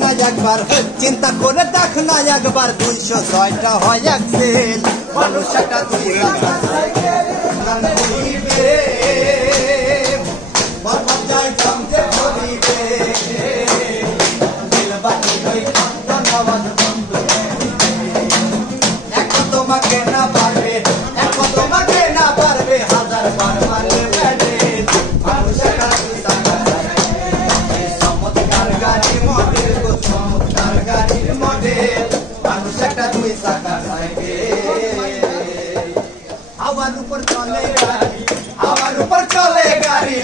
না একবার, চিন্তা করে দেখ না একবার, 206টা হয় এক ফেল, মানুষ একটা 2 চাকার সাইকেল। তোমাকে না পারবে, তোমাকে না পারবে, 1000 বার মারবে ব্যাটে, মানুষ একটা 2 চাকার সাইকেল। চমৎকার গাড়ি মডেল, চমৎকার গাড়ির মডেল, মানুষ একটা 2 চাকার সাইকেল। হাওয়ার উপর চলে গাড়ি, হাওয়ার উপর চলে গাড়ি।